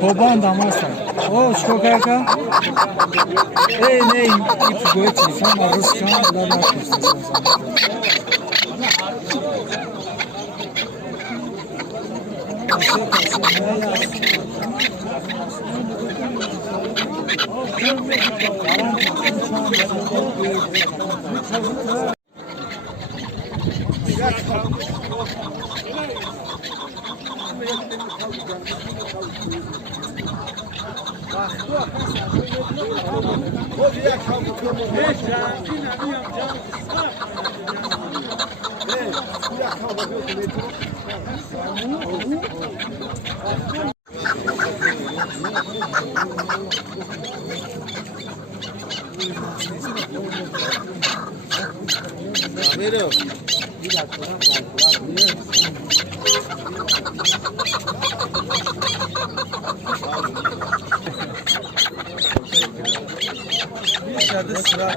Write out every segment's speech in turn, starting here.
Hoban da masa. O şokaka. Ne ip göçü. Sana Ruskan da bakıyorsun. İçeride sıra.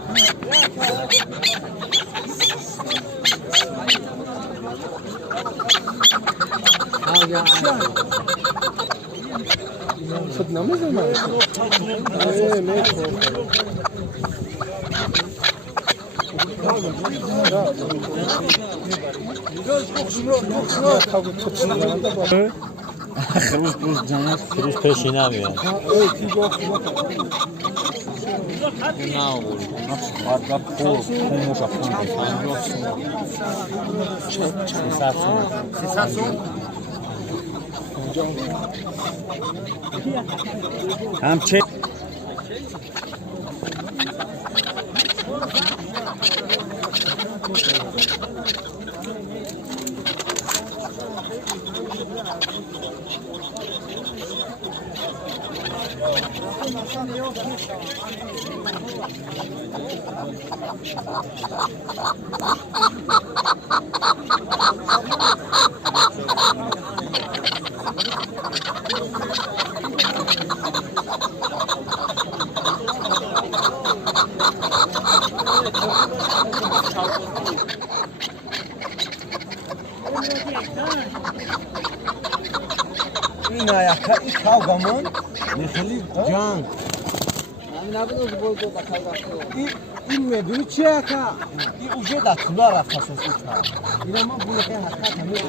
Sıdnamız mı? Kırmızı canlar. Kırmızı peşine abi ya. Ne olur? Arka por, como kapı. Sensação. Hem çek. این ayakta ilk kavgamın nefeli can. این مدونی چه اکا؟ این اوجه دا طولا رفت اساس ایتا این اما بونه که حقا تمیه